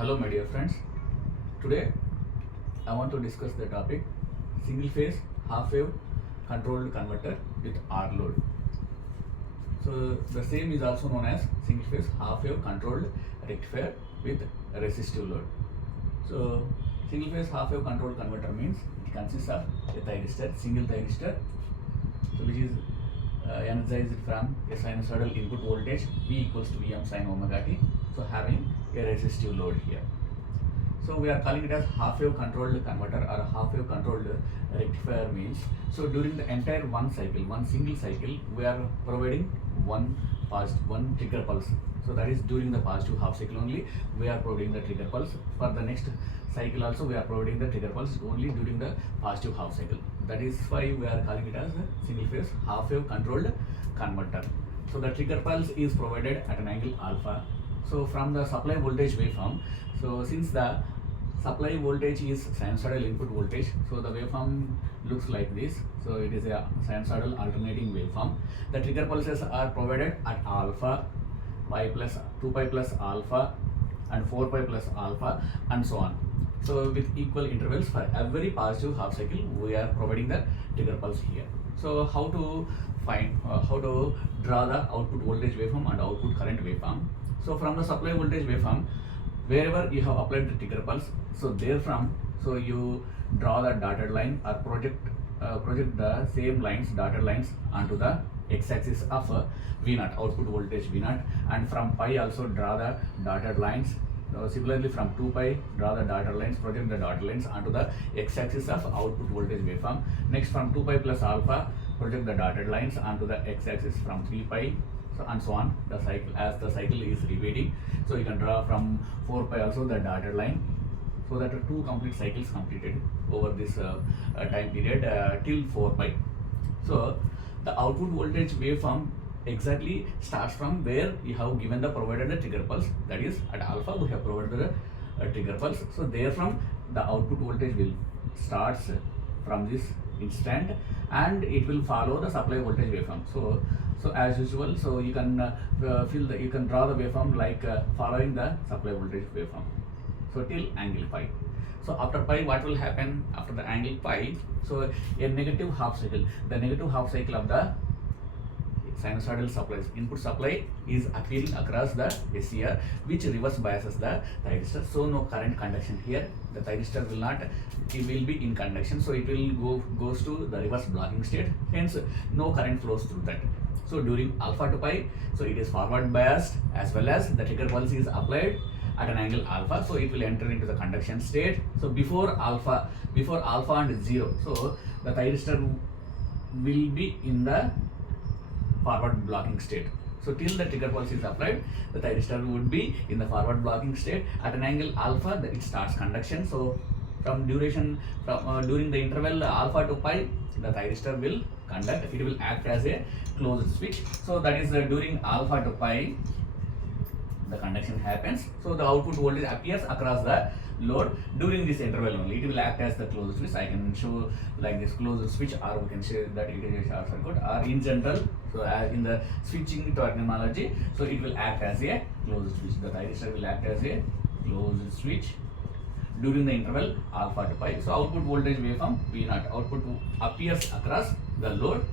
Hello my dear friends, today I want to discuss the topic single phase half wave controlled converter with R load. So the same is also known as single phase half wave controlled rectifier with resistive load. So single phase half wave controlled converter means it consists of a thyristor, single thyristor, so which is energized from a sinusoidal input voltage V equals to Vm sin omega t, so having a resistive load here. So we are calling it as half wave controlled converter or half wave controlled rectifier means, so during the entire one single cycle, we are providing one trigger pulse. So that is during the positive half cycle only we are providing the trigger pulse. For the next cycle also we are providing the trigger pulse only during the positive half cycle. That is why we are calling it as a single phase half wave controlled converter. So the trigger pulse is provided at an angle alpha. So from the supply voltage waveform, so since the supply voltage is sinusoidal input voltage, so the waveform looks like this. So it is a sinusoidal alternating waveform. The trigger pulses are provided at alpha, pi plus 2 pi plus alpha and 4 pi plus alpha and so on. So with equal intervals for every positive half cycle we are providing the trigger pulse here. So how to find, how to draw the output voltage waveform and output current waveform. So from the supply voltage waveform, wherever you have applied the trigger pulse, so therefrom, so you draw the dotted line or project the same lines, dotted lines onto the x-axis of V0, output voltage V0, and from pi also draw the dotted lines. Similarly from 2 pi, draw the dotted lines, project the dotted lines onto the x-axis of output voltage waveform. Next from 2 pi plus alpha, project the dotted lines onto the x-axis from 3 pi, so and so on. The cycle, as the cycle is repeating, so you can draw from 4 pi also the dotted line, so that two complete cycles completed over this time period till 4 pi. So the output voltage waveform exactly starts from where you have given the provided the trigger pulse, that is at alpha we have provided the trigger pulse. So therefrom the output voltage will starts from this instant and it will follow the supply voltage waveform. So as usual, so you can you can draw the waveform like following the supply voltage waveform, so till angle pi. So after pi, what will happen after the angle pi? So a negative half cycle, the negative half cycle of the sinusoidal supplies, input supply is appearing across the SCR, which reverse biases the thyristor. So no current conduction here. The thyristor will not, it will be in conduction. So it will goes to the reverse blocking state. Hence no current flows through that. So during alpha to pi, so it is forward biased as well as the trigger pulse is applied at an angle alpha, so it will enter into the conduction state. So before alpha and 0, so the thyristor will be in the forward blocking state. So till the trigger pulse is applied, the thyristor would be in the forward blocking state. At an angle alpha, it starts conduction. So from duration, from during the interval alpha to pi, the thyristor will conduct. It will act as a closed switch. So that is during alpha to pi, the conduction happens. So the output voltage appears across the load during this interval only. It will act as the closed switch. I can show like this closed switch, or we can say that it is a short circuit, or in general, so as in the switching terminology, so it will act as a closed switch. The thyristor will act as a closed switch during the interval alpha to pi. So output voltage waveform V0, output appears across the load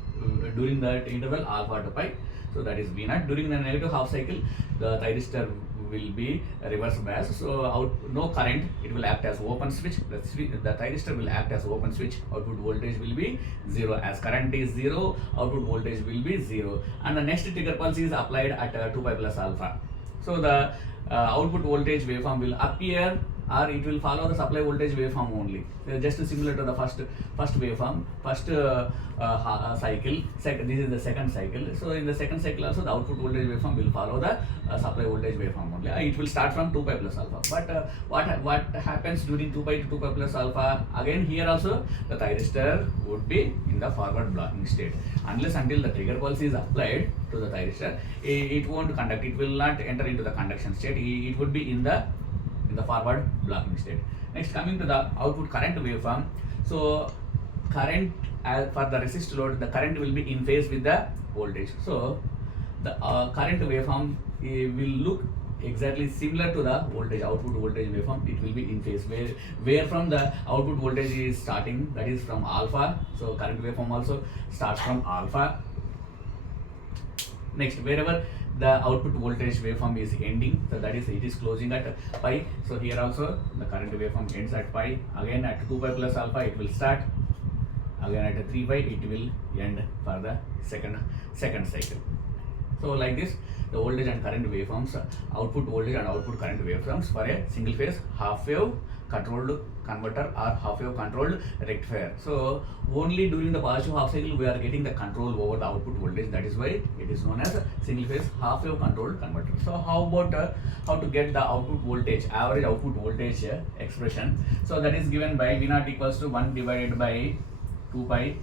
during the interval alpha to pi. So that is V0. During the negative half cycle, the thyristor will be reverse bias. So no current, it will act as open switch. The thyristor will act as open switch. Output voltage will be 0. As current is 0, output voltage will be 0. And the next trigger pulse is applied at 2 pi plus alpha. So the output voltage waveform will appear, or it will follow the supply voltage waveform only. So just similar to the first waveform, first cycle. This is the second cycle. So in the second cycle also the output voltage waveform will follow the supply voltage waveform only. It will start from 2 pi plus alpha. But what happens during 2 pi to 2 pi plus alpha? Again here also the thyristor would be in the forward blocking state. Unless until the trigger pulse is applied to the thyristor, it won't conduct. It will not enter into the conduction state. It would be in the forward blocking state. Next, coming to the output current waveform. So current for the resist load, the current will be in phase with the voltage. So the current waveform will look exactly similar to the voltage, output voltage waveform. It will be in phase, where from the output voltage is starting, that is from alpha. So current waveform also starts from alpha. Next, wherever the output voltage waveform is ending, so that is, it is closing at pi. So here also the current waveform ends at pi. Again at 2 pi plus alpha it will start. Again at 3 pi it will end for the second cycle. So like this, the voltage and current waveforms, output voltage and output current waveforms for a single phase half wave controlled converter or half wave controlled rectifier. So only during the positive half cycle we are getting the control over the output voltage. That is why it is known as a single phase half wave controlled converter. So how about how to get the output voltage, average output voltage expression? So that is given by V0 equals to 1 divided by 2 pi.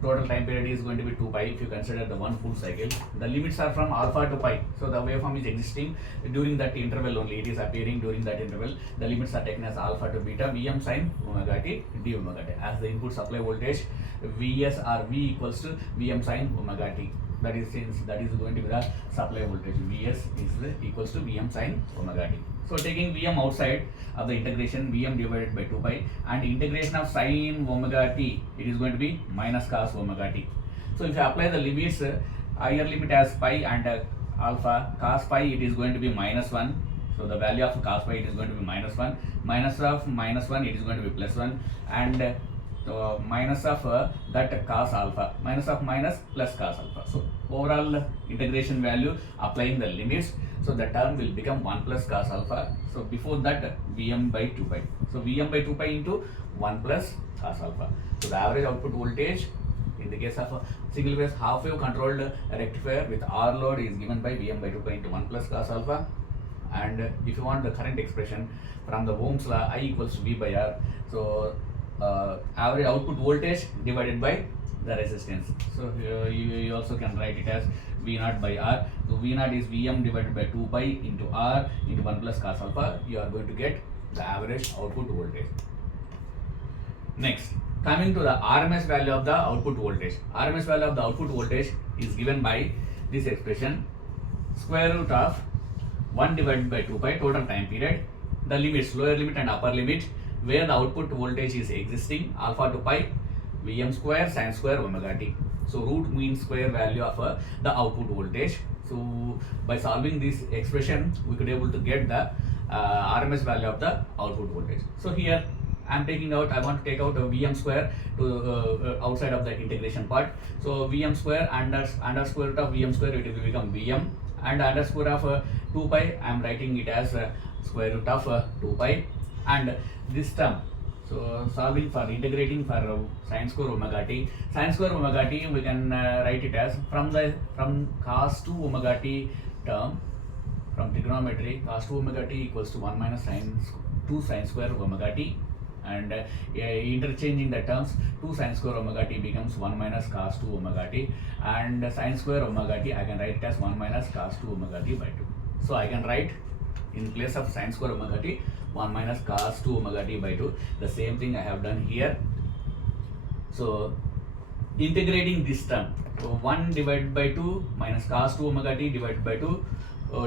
Total time period is going to be 2 pi if you consider the one full cycle. The limits are from alpha to pi. So the waveform is existing during that interval only. It is appearing during that interval. The limits are taken as alpha to beta, Vm sin omega t, d omega t. As the input supply voltage, Vs or V equals to Vm sin omega t. That is, since that is going to be the supply voltage, Vs is equals to Vm sin omega t. So taking Vm outside of the integration, Vm divided by 2 pi, and integration of sin omega t, it is going to be minus cos omega t. So if you apply the limits, higher limit as pi and alpha, cos pi it is going to be minus 1. So the value of cos pi it is going to be minus 1. Minus of minus 1 it is going to be plus 1, and minus of that cos alpha, minus of minus plus cos alpha. So overall integration value applying the limits, so the term will become 1 plus cos alpha. So before that Vm by 2 pi. So Vm by 2 pi into 1 plus cos alpha. So the average output voltage in the case of a single phase half wave controlled rectifier with R load is given by Vm by 2 pi into 1 plus cos alpha. And if you want the current expression from the Ohm's law, I equals to V by R. So average output voltage divided by the resistance. So you also can write it as V0 by R. So V0 is Vm divided by 2 pi into R into 1 plus cos alpha. You are going to get the average output voltage. Next, coming to the RMS value of the output voltage. RMS value of the output voltage is given by this expression, square root of 1 divided by 2 pi total time period, the limits, lower limit and upper limit, where the output voltage is existing, alpha to pi, Vm square sin square omega t. So root mean square value of the output voltage. So by solving this expression, we could able to get the RMS value of the output voltage. So here I am taking out, I want to take out a Vm square to outside of the integration part. So Vm square under square root of Vm square, it will become Vm, and under square of 2 pi I am writing it as square root of 2 pi, and this term, so solving for integrating for sin square omega t. Sin square omega t we can write it as from cos 2 omega t term, from trigonometry, cos 2 omega t equals to 1 minus sin 2 sin square omega t, and interchanging the terms, 2 sin square omega t becomes 1 minus cos 2 omega t, and sin square omega t I can write it as 1 minus cos 2 omega t by 2. So I can write in place of sin square omega t 1 minus cos 2 omega t by 2. The same thing I have done here. So integrating this term, so 1 divided by 2 minus cos 2 omega t divided by 2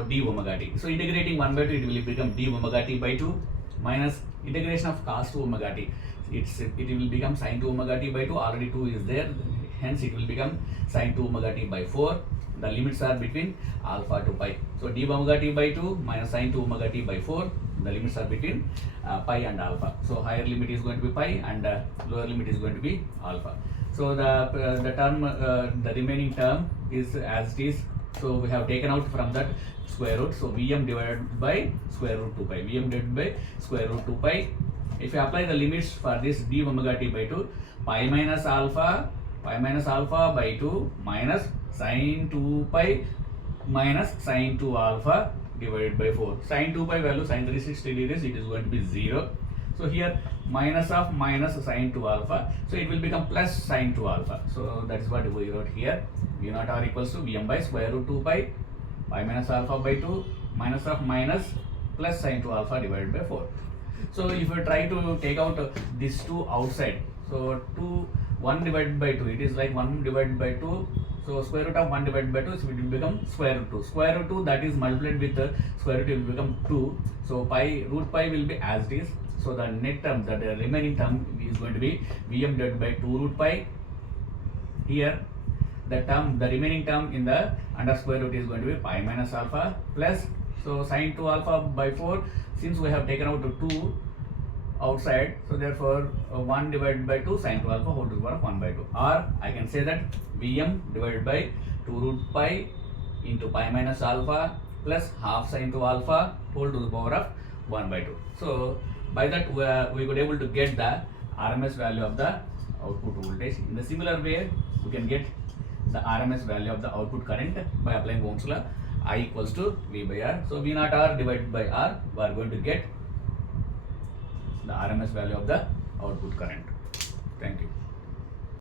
d omega t. So integrating 1 by 2, it will become d omega t by 2 minus integration of cos 2 omega t. It will become sin 2 omega t by 2. Already 2 is there, hence it will become sin 2 omega t by 4. The limits are between alpha to pi. So d omega t by 2 minus sin 2 omega t by 4. The limits are between pi and alpha. So higher limit is going to be pi, and lower limit is going to be alpha. So the term, the remaining term is as it is. So we have taken out from that square root. So Vm divided by square root 2 pi. Vm divided by square root 2 pi. If you apply the limits for this d omega t by 2, pi minus alpha by 2 minus sin 2 pi minus sin 2 alpha divided by 4. Sin 2 pi value, sin 360 degrees, it is going to be 0. So here minus of minus sin 2 alpha, so it will become plus sin 2 alpha. So that is what we wrote here. V0 r equals to Vm by square root 2 pi, pi minus alpha by 2 minus of minus plus sin 2 alpha divided by 4. So if you try to take out these two outside, so 1 divided by 2, it is like 1 divided by 2 So square root of 1 divided by 2, so it will become square root 2. Square root 2, that is multiplied with square root, it will become 2. So root pi will be as it is. So the net term, the remaining term is going to be Vm divided by 2 root pi. Here the remaining term in the under square root is going to be pi minus alpha plus, so sin 2 alpha by 4, since we have taken out 2 outside, so therefore 1 divided by 2 sin 2 alpha whole to the power of 1 by 2, or I can say that Vm divided by 2 root pi into pi minus alpha plus half sin 2 alpha whole to the power of 1 by 2. So by that we could able to get the RMS value of the output voltage. In the similar way, we can get the RMS value of the output current by applying Ohm's law. I equals to V by R. So V naught R divided by R, we are going to get the RMS value of the output current. Thank you.